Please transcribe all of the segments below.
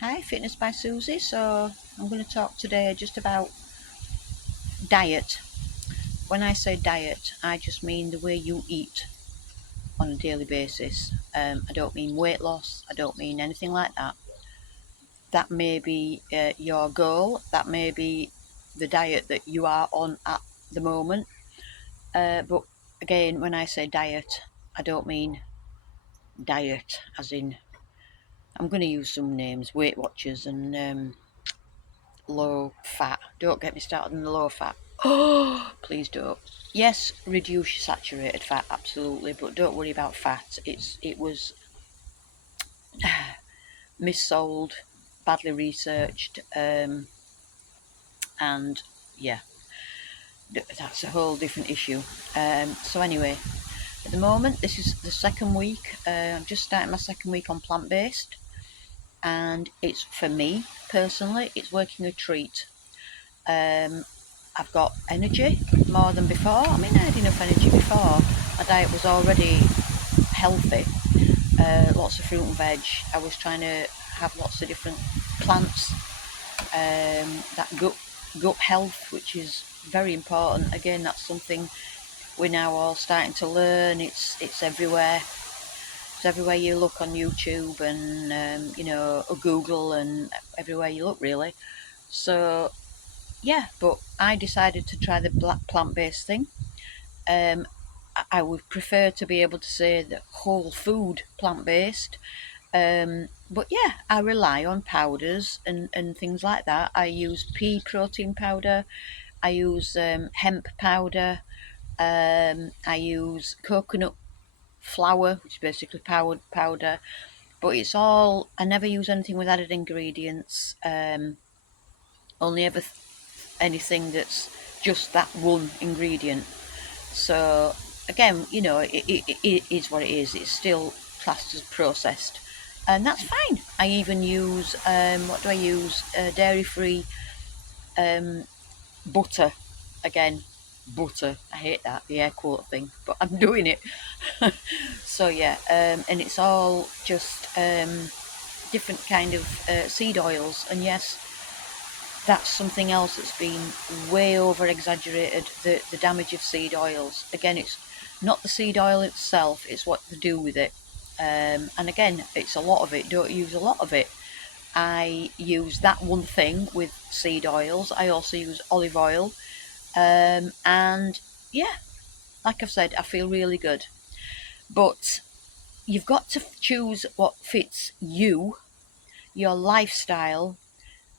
Hi, Fitness by Susie. So I'm going to talk today just about diet. When I say diet, I just mean the way you eat on a daily basis. I don't mean weight loss. I don't mean anything like that. That may be your goal. That may be the diet that you are on at the moment. But again, when I say diet, I don't mean diet as in, I'm going to use some names, Weight Watchers and low fat. Don't get me started on the low fat. Oh, please don't. Yes, reduce your saturated fat, absolutely, but don't worry about fat. It was missold, badly researched, and yeah, that's a whole different issue. So anyway, at the moment, this is the second week. I'm just starting my second week on plant-based, and it's, for me personally, it's working a treat. I've got energy more than before. I mean, I had enough energy before. My diet was already healthy, lots of fruit and veg. I was trying to have lots of different plants, that gut health, which is very important. Again, that's something we're now all starting to learn. It's everywhere. It's everywhere you look on YouTube and or Google, and everywhere you look really. So yeah, but I decided to try the black plant-based thing. Um, I would prefer to be able to say that whole food plant-based. But yeah, I rely on powders and things like that. I use pea protein powder. I use hemp powder. I use coconut flour, which is basically powder. But it's all, I never use anything with added ingredients. Only ever anything that's just that one ingredient. So again, it is what it is. It's still classed as processed, and that's fine. I even use what do I use? Dairy-free butter. Again, butter. I hate that, the air quote thing, but I'm doing it. So yeah, and it's all just different kind of seed oils. And yes, that's something else that's been way over exaggerated, the damage of seed oils. Again, it's not the seed oil itself, it's what they do with it. And again, it's a lot of it. Don't use a lot of it. I use that one thing with seed oils. I also use olive oil. And yeah, like I've said, I feel really good. But you've got to choose what fits you, your lifestyle,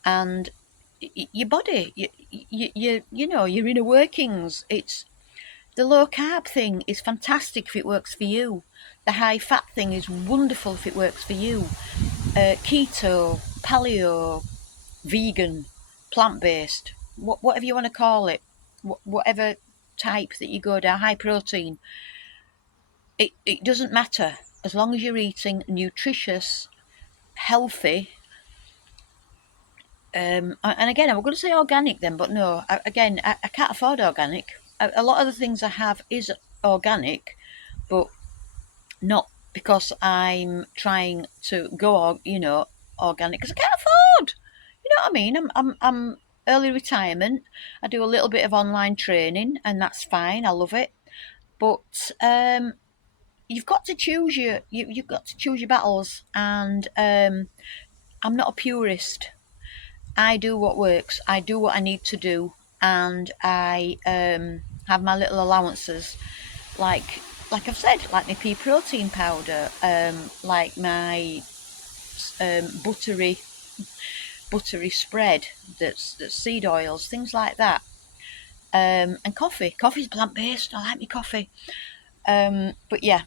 and your body, your inner workings. It's the low carb thing is fantastic if it works for you. The high fat thing is wonderful if it works for you. Keto, paleo, vegan, plant-based, whatever you want to call it, whatever type that you go down, high protein, it doesn't matter as long as you're eating nutritious, healthy. And again, I'm going to say organic then, but no, I can't afford organic. A lot of the things I have is organic, but not because I'm trying to go, organic, because I can't afford. You know what I mean? I'm early retirement. I do a little bit of online training, and that's fine. I love it. But you've got to choose you've got to choose your battles, and I'm not a purist. I do what works. I do what I need to do, and I have my little allowances, like I've said, like my pea protein powder, like my buttery spread that's seed oils, things like that, and coffee. Coffee's plant based. I like my coffee. But yeah,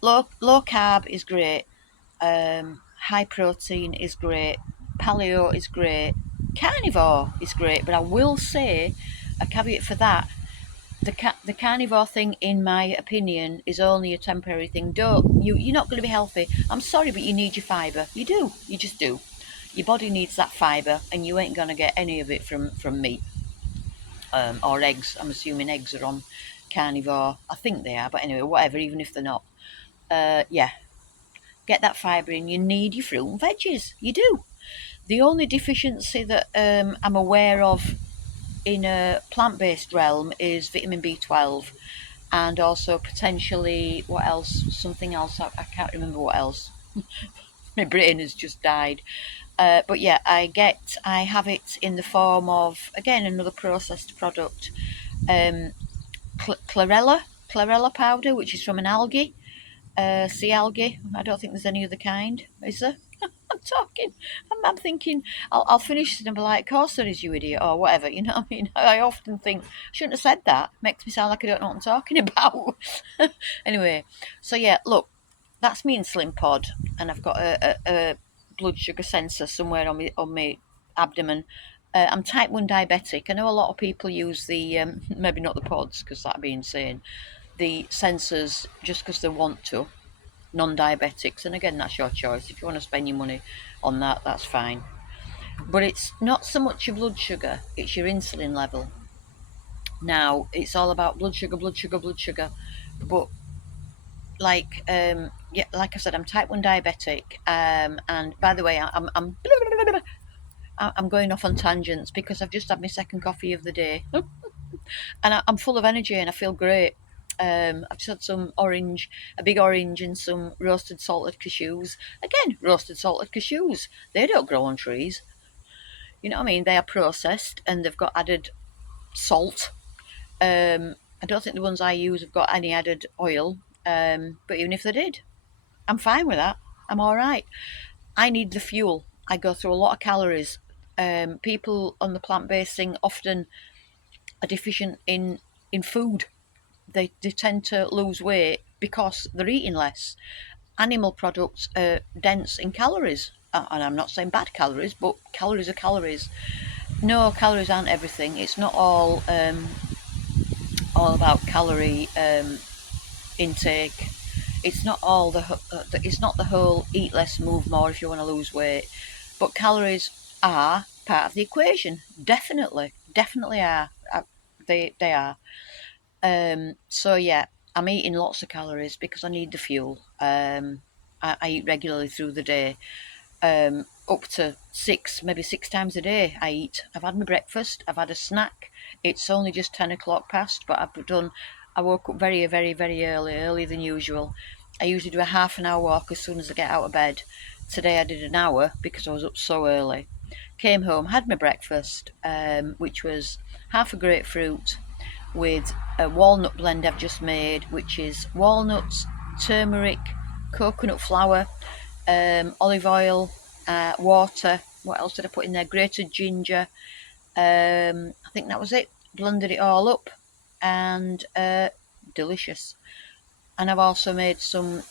low carb is great. High protein is great. Paleo is great. Carnivore is great, but I will say a caveat for that: the carnivore thing, in my opinion, is only a temporary thing. You're not going to be healthy. I'm sorry, but you need your fibre. You do. You just do. Your body needs that fibre, and you ain't going to get any of it from meat, or eggs. I'm assuming eggs are on carnivore. I think they are, but anyway, whatever. Even if they're not, yeah. get that fibre in, you need your fruit and veggies. You do. The only deficiency that I'm aware of in a plant-based realm is vitamin B12, and also potentially, what else? Something else. I can't remember what else. My brain has just died. But yeah, I have it in the form of, again, another processed product, um, chlorella powder, which is from an algae, sea algae. I don't think there's any other kind, is there? I'm talking. I'm thinking. I'll finish it and be like, "Of course there is, you idiot," or whatever. You know what I mean? I often think I shouldn't have said that. Makes me sound like I don't know what I'm talking about. Anyway, so yeah, look, that's me insulin pod, and I've got a blood sugar sensor somewhere on my abdomen. I'm type 1 diabetic. I know a lot of people use the, maybe not the pods because that'd be insane, the sensors just because they want to, non-diabetics, and again, that's your choice. If you want to spend your money on that, that's fine. But it's not so much your blood sugar, it's your insulin level. Now, it's all about blood sugar, blood sugar, blood sugar. But yeah, like I said, I'm type 1 diabetic. And by the way, I'm going off on tangents because I've just had my second coffee of the day. And I'm full of energy and I feel great. I've just had some orange, a big orange, and some roasted salted cashews. Again, roasted salted cashews. They don't grow on trees. You know what I mean? They are processed and they've got added salt. I don't think the ones I use have got any added oil. But even if they did, I'm fine with that. I'm all right. I need the fuel. I go through a lot of calories. People on the plant-based thing often are deficient in food. They tend to lose weight because they're eating less. Animal products are dense in calories. And I'm not saying bad calories, but calories are calories. No, calories aren't everything. It's not all about calorie intake. It's not it's not the whole eat less, move more if you want to lose weight. But calories are part of the equation. Definitely are. They are. So yeah, I'm eating lots of calories because I need the fuel. I eat regularly through the day, up to maybe six times a day. I eat. I've had my breakfast. I've had a snack. It's only just 10 o'clock past, but I woke up very, very, very early, earlier than usual. I usually do a half an hour walk as soon as I get out of bed. Today I did an hour because I was up so early. Came home, had my breakfast, which was half a grapefruit with a walnut blend I've just made, which is walnuts, turmeric, coconut flour, olive oil, water. What else did I put in there? Grated ginger. I think that was it. Blended it all up, and delicious. And I've also made some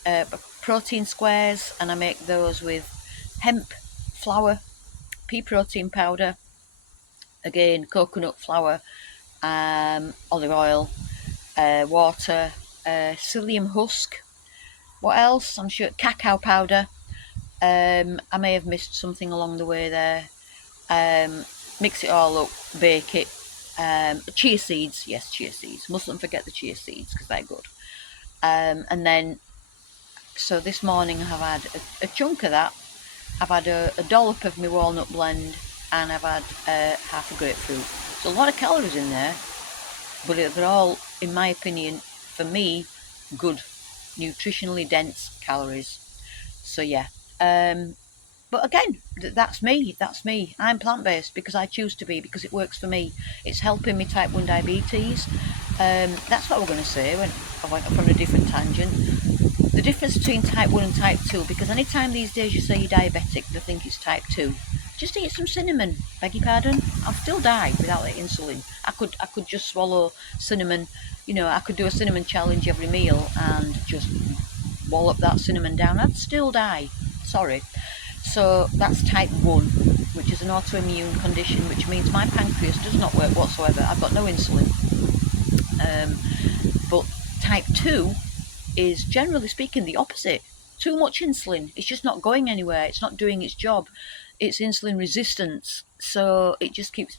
protein squares, and I make those with hemp flour, pea protein powder, again coconut flour, olive oil, water, psyllium husk. What else? I'm sure cacao powder. I may have missed something along the way there. Mix it all up, bake it. Chia seeds, yes, chia seeds. Mustn't forget the chia seeds because they're good. And then, so this morning I've had a chunk of that. I've had a dollop of my walnut blend, and I've had half a grapefruit. So a lot of calories in there, but they're all, in my opinion, for me, good, nutritionally dense calories. So yeah. But again, that's me. That's me. I'm plant-based because I choose to be, because it works for me. It's helping me type 1 diabetes. That's what we're going to say when I went off on a different tangent. The difference between type 1 and type 2, because anytime these days you say you're diabetic, they think it's type 2. Just eat some cinnamon. Beg your pardon? I'll still die without the insulin. I could just swallow cinnamon. You know, I could do a cinnamon challenge every meal and just wallop that cinnamon down. I'd still die. Sorry. So that's type 1, which is an autoimmune condition, which means my pancreas does not work whatsoever. I've got no insulin. But type 2 is, generally speaking, the opposite. Too much insulin. It's just not going anywhere. It's not doing its job. It's insulin resistance. So it just keeps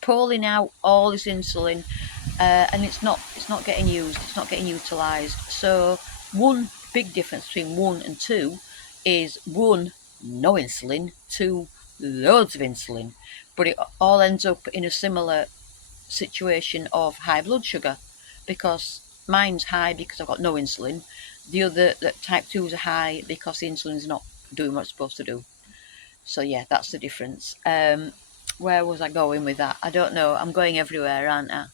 pulling out all this insulin, and it's not getting used. It's not getting utilised. So one big difference between 1 and 2 is 1, no insulin, 2, loads of insulin. But it all ends up in a similar situation of high blood sugar, because mine's high because I've got no insulin. The other, that type 2s are high because the insulin's not doing what it's supposed to do. So yeah, that's the difference. Where was I going with that? I don't know. I'm going everywhere, aren't I?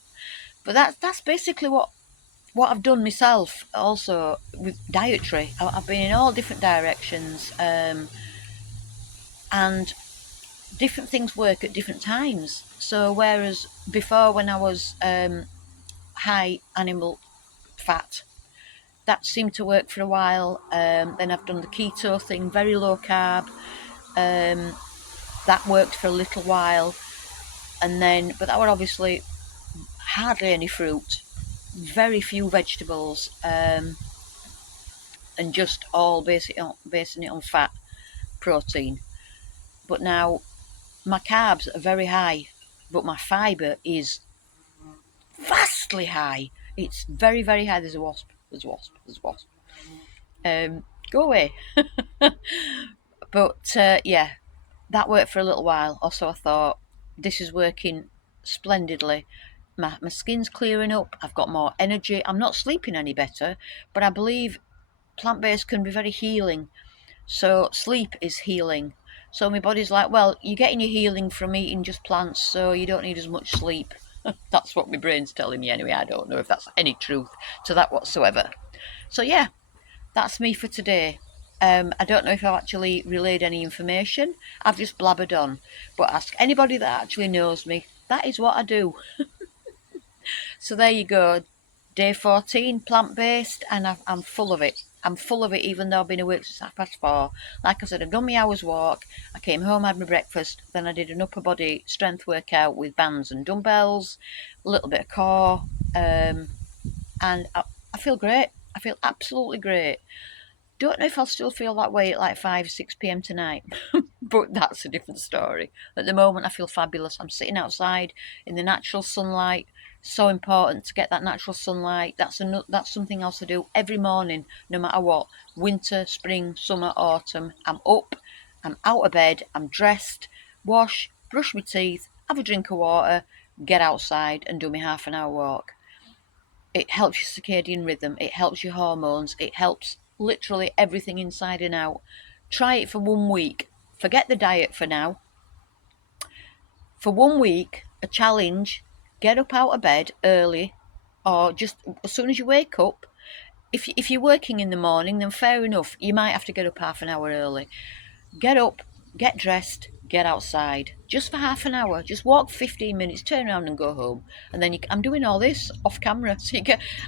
But that's basically what I've done myself. Also with dietary, I've been in all different directions, and different things work at different times. So whereas before, when I was high animal fat, that seemed to work for a while. Then I've done the keto thing, very low carb. That worked for a little while, and then, but that were obviously hardly any fruit, very few vegetables, and just all basing it on fat, protein. But now my carbs are very high, but my fibre is vastly high. It's very, very high. There's a wasp. There's a wasp. There's a wasp. Go away. But yeah, that worked for a little while. Also, I thought, this is working splendidly. My skin's clearing up. I've got more energy. I'm not sleeping any better, but I believe plant-based can be very healing. So sleep is healing. So my body's like, well, you're getting your healing from eating just plants, so you don't need as much sleep. That's what my brain's telling me anyway. I don't know if that's any truth to that whatsoever. So yeah, that's me for today. I don't know if I've actually relayed any information. I've just blabbered on. But ask anybody that actually knows me. That is what I do. So there you go. Day 14, plant-based, and I'm full of it. I'm full of it, even though I've been awake since 4:30. Like I said, I've done my hour's walk. I came home, had my breakfast. Then I did an upper body strength workout with bands and dumbbells, a little bit of core. And I feel great. I feel absolutely great. Don't know if I'll still feel that way at like 5, 6 p.m. tonight, but that's a different story. At the moment, I feel fabulous. I'm sitting outside in the natural sunlight. So important to get that natural sunlight. That's something else I do every morning, no matter what. Winter, spring, summer, autumn. I'm up, I'm out of bed, I'm dressed, wash, brush my teeth, have a drink of water, get outside and do my half an hour walk. It helps your circadian rhythm, it helps your hormones, it helps literally everything inside and out. Try it for 1 week. Forget the diet for now. For 1 week, a challenge. Get up out of bed early, or just as soon as you wake up. If you're working in the morning, then fair enough. You might have to get up half an hour early. Get up, get dressed, get outside. Just for half an hour. Just walk 15 minutes, turn around and go home. And then I'm doing all this off camera. So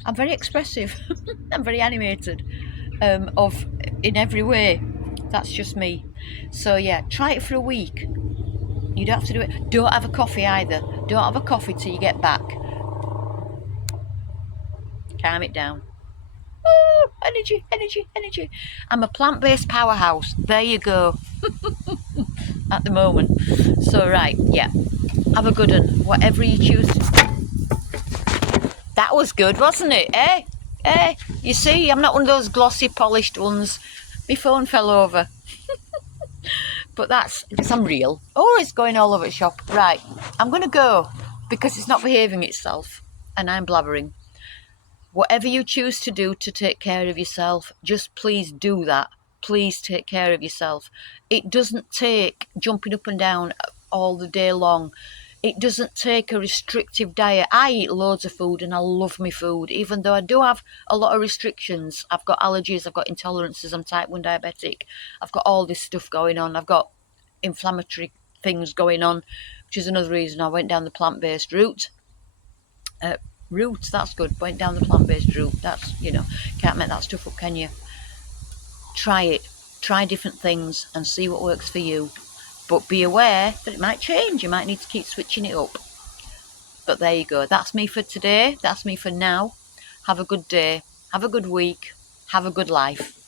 I'm very expressive. I'm very animated in every way. That's just me. So yeah, try it for a week. You don't have to do it. Don't have a coffee either. Don't have a coffee till you get back. Calm it down. Oh, energy, energy, energy. I'm a plant-based powerhouse. There you go. At the moment. So right, yeah. Have a good one. Whatever you choose. That was good, wasn't it? Eh? You see, I'm not one of those glossy, polished ones. My phone fell over. But that's because I'm real. Oh, it's going all over the shop. Right, I'm going to go because it's not behaving itself and I'm blabbering. Whatever you choose to do to take care of yourself, just please do that. Please take care of yourself. It doesn't take jumping up and down all the day long. It doesn't take a restrictive diet. I eat loads of food and I love my food, even though I do have a lot of restrictions. I've got allergies, I've got intolerances, I'm type 1 diabetic. I've got all this stuff going on. I've got inflammatory things going on, which is another reason I went down the plant-based route. That's good. Went down the plant-based route. That's, can't make that stuff up, can you? Try it. Try different things and see what works for you. But be aware that it might change. You might need to keep switching it up. But there you go. That's me for today. That's me for now. Have a good day. Have a good week. Have a good life.